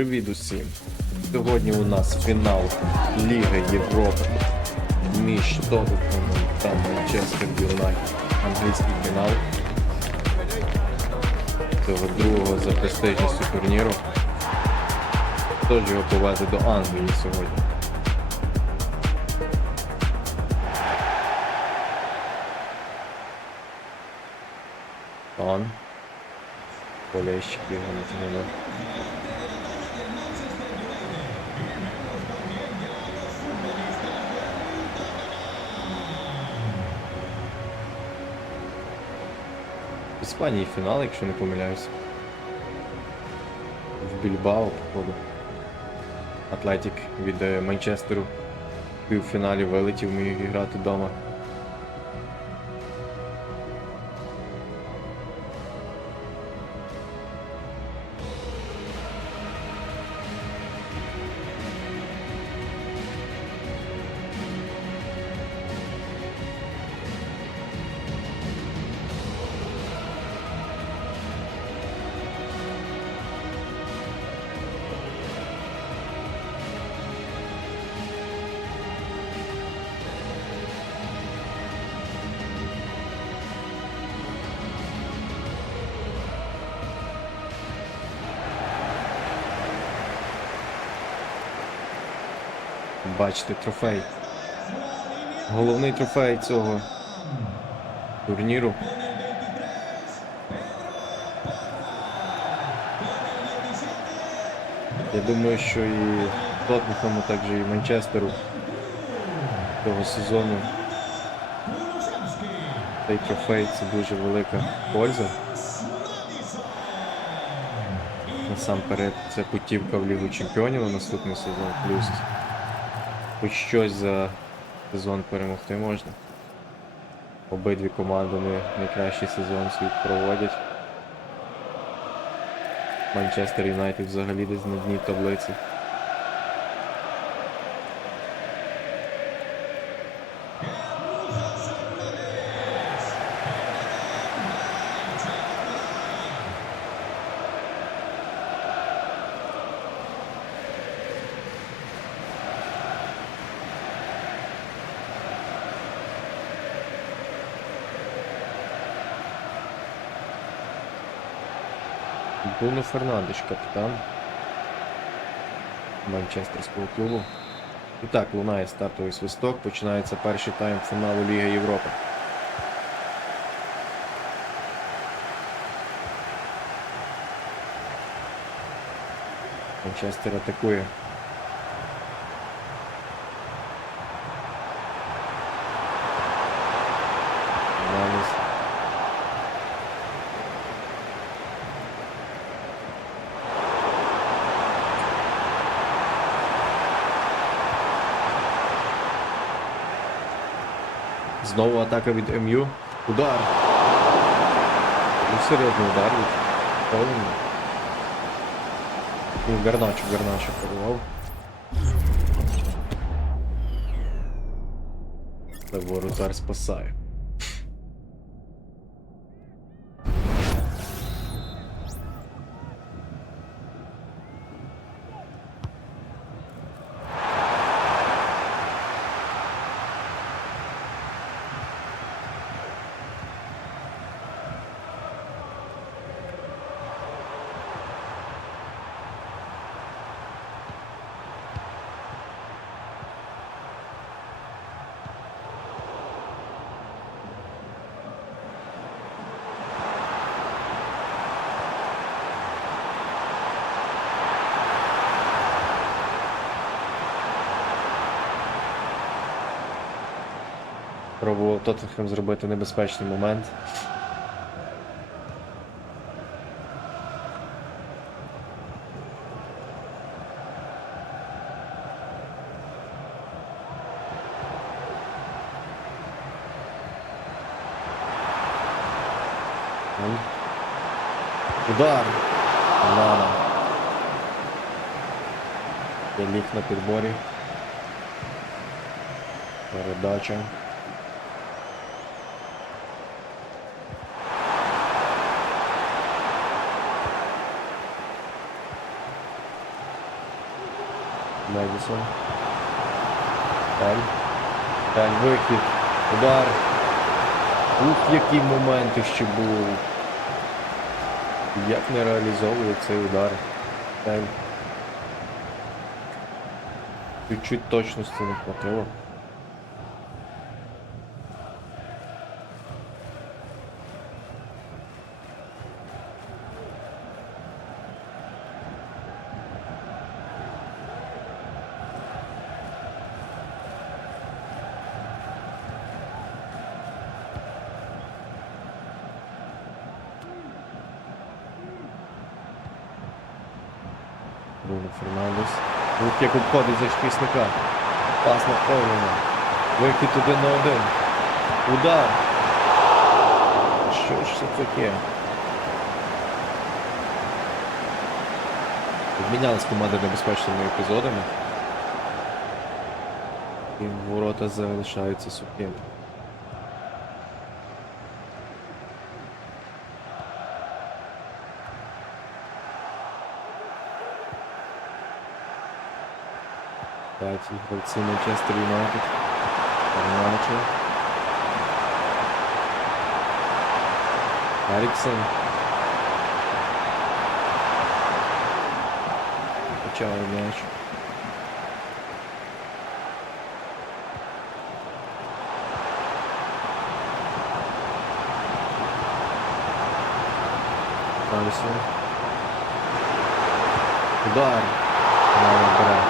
Привіт усім! Сьогодні у нас фінал Ліги Європи між Тоттенхемом та Манчестер Юнайтед. Англійський фінал цього другого за престижністю турніру. Хто ж його повезе до Англії сьогодні? Он. Болельщик його не Іспанії фінал, якщо не помиляюсь. В Більбао, походу. Атлетік від е, Манчестеру півфіналі вилетів, міг грати вдома. Бачите, трофей. Головний трофей цього турніру. Я думаю, що і Тоттенхему, також і Манчестеру цього сезону цей трофей це дуже велика польза. Насамперед це путівка в Лігу Чемпіонів на наступний сезон, плюс хоч щось за сезон перемогти можна. Обидві команди не найкращий сезон світ проводять. Манчестер Юнайтед взагалі десь на дні таблиці. Бруно Фернандеш, капітан Манчестерського клубу. І так, лунає стартовий свисток. Починається перший тайм фіналу Ліги Європи. Манчестер атакує. Знову атака від МЮ. Удар. Ну, серйозний удар від Коліна. Ну, Гарначо, Гарначо порвав. Та воротар спасає. Пробував Тоттенхем зробити небезпечний момент. Удар! Лана. Делік на підборі. Передача. Медісон. Пель. Пель вихід. Удар. Ух, які моменти ще були. Як не реалізовує цей удар. Пель. Чуть-чуть точності не хватило. Фернандес. Ух, як обходить захисника. Пас направлено. Вихід один на один. Удар. Що ж це таке? Обмінялись команди небезпечними епізодами. І ворота залишаються сухими. П'ять гравці Манчестер Юнайтед. Гарначо. Еріксон. Почали м'яч. Удар. Мало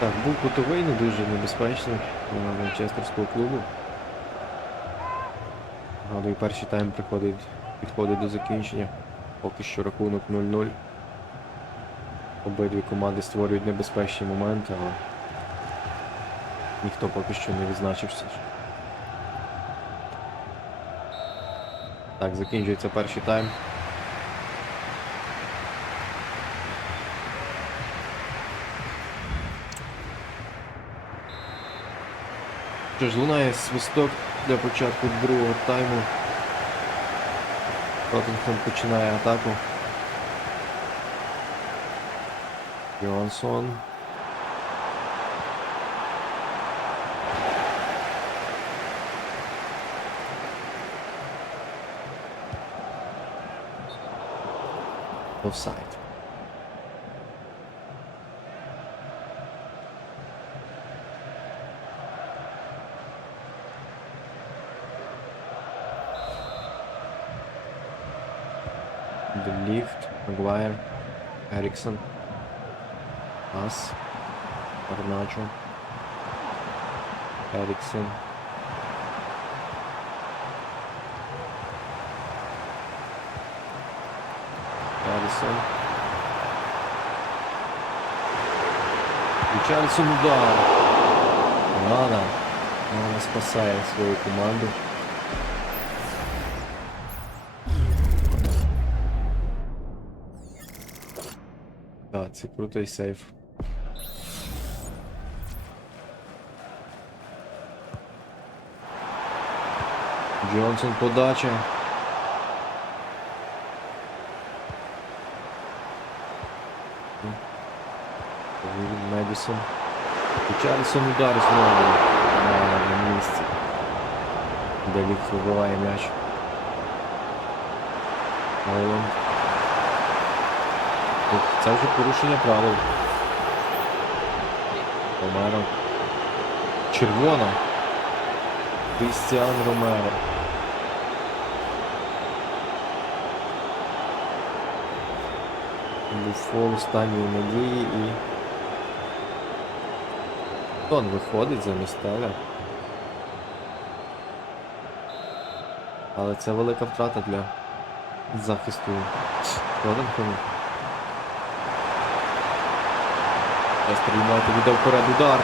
Так, був кутовий, не дуже небезпечний для Манчестерського клубу. Нагадую, перший тайм приходить, підходить до закінчення. Поки що рахунок 0-0. Обидві команди створюють небезпечні моменти, але ніхто поки що не відзначився. Так, закінчується перший тайм. Що ж, лунає свисток для початку другого тайму. Тоттенхем починає атаку. Йонсон. Офсайд. Lift, Maguire, Ericsson, Пас, Гарначо, Еріксон. Еріксон. Річардсон удар. Нана. Нана спасає свою команду. Так, це крутий сейф. Джонсон подача. Медісон. Чарльсон удар знову на місці. Делік вибиває м'яч. Ойланд. Це вже порушення правил. Ромеро. Червона. Крістіан Ромеро. Буфон останньої надії і. Тон виходить замість Теля. Але це велика втрата для захисту Тоттенхему. Лестер Юнайтед віддав вперед удар.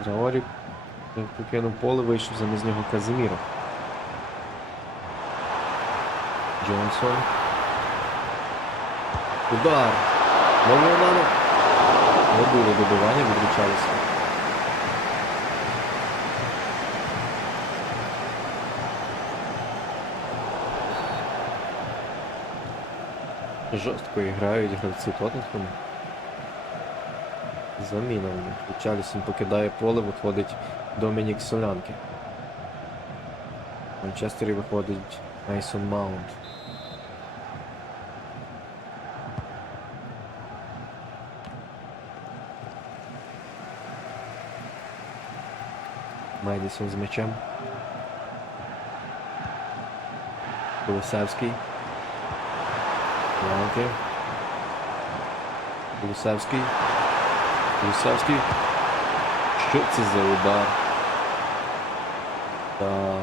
Азраорік покинув поле, вийшов замість нього Казиміро. Джонсон. Удар! Мовлянано. Не було добивання, відручалися. Жорстко грають гравці Тоттенхему. Заміна в них. Покидає поле, виходить Домінік Солянки. В Манчестері виходить Мейсон Маунт. Медісон з м'ячем. Колосевський. Ланки. Колосевський. Лисавський. Що це за удар? Та...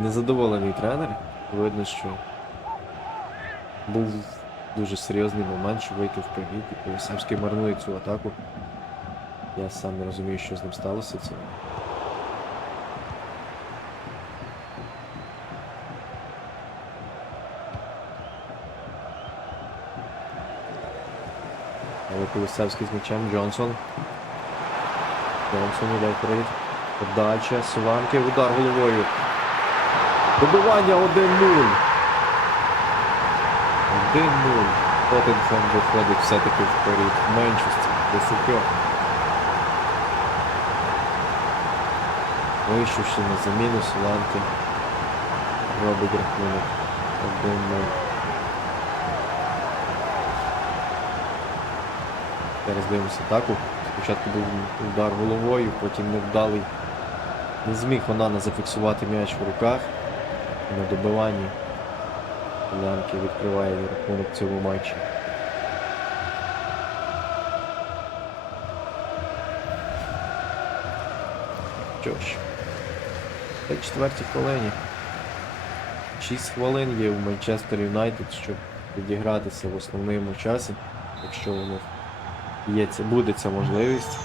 Незадоволений тренер. Видно, що був дуже серйозний момент, що вийти вперед, і Лисавський марнує цю атаку. Я сам не розумію, що з ним сталося. Це Але Колосевський з м'ячем, Джонсон. Джонсон іде вперед. Подача, Суванки, удар головою. Добивання 1-0. 1-0. Тоттенхем виходить все-таки вперед. Меншості. Десятьох. Вийшовши на заміну Суванки. Робить рахунок. 1-0. Зараз дивимося атаку. Спочатку був удар головою, потім невдалий. Не зміг Онана зафіксувати м'яч в руках. На добиванні Лянки відкриває рахунок в цьому матчі. Що ж, на четвертій хвилині. 6 хвилин є у Манчестер Юнайтед, щоб відігратися в основному часі, якщо воно Є буде ця можливість.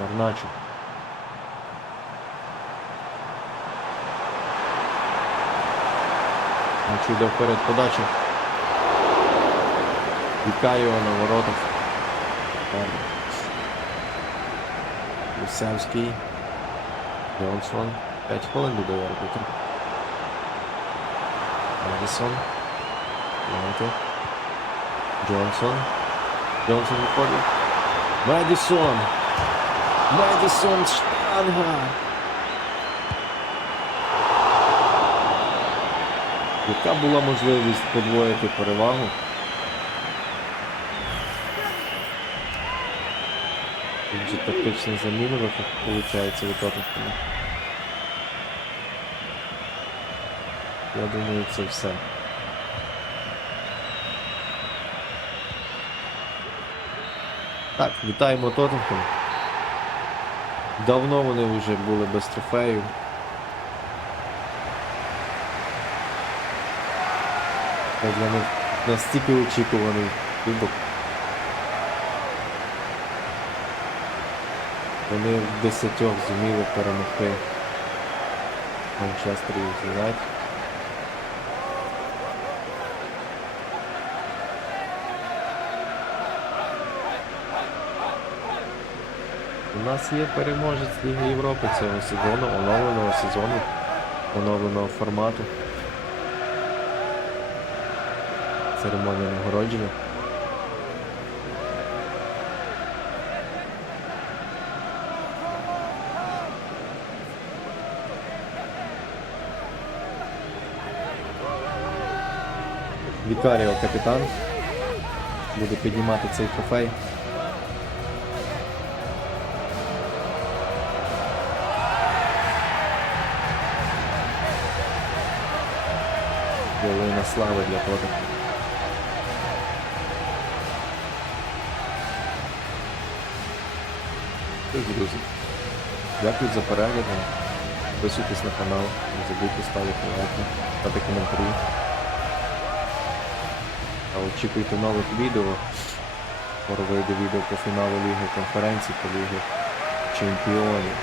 Гарначу. Начу йде вперед подача. Вікає його на воротах. Лисевський. Джонсон. 5 хвилин буде робити. Madison. Ланки. Джонсон. Джонсон виходить. Медісон. Медісон штанга. Яка була можливість подвоїти перевагу? Тут же тактична заміна виходить у Тоттенхема. Я думаю, це все. Так, вітаємо Тоттенхем. Давно вони вже були без трофеїв. Це для них настільки очікуваний кубок. Вони в десятьох зуміли перемогти Манчестер Юнайтед. У нас є переможець Ліги Європи цього сезону, оновленого сезону, оновленого формату. Церемонія нагородження. Вікаріо капітан. Буде піднімати цей трофей. Хвилина слави для Тоттенхему. Тож, друзі, дякую за перегляд. Підписуйтесь на канал, не забудьте ставити лайки, ставити коментарі. А очікуйте нових відео. Скоро вийде відео по фіналу Ліги конференцій та Ліги Чемпіонів.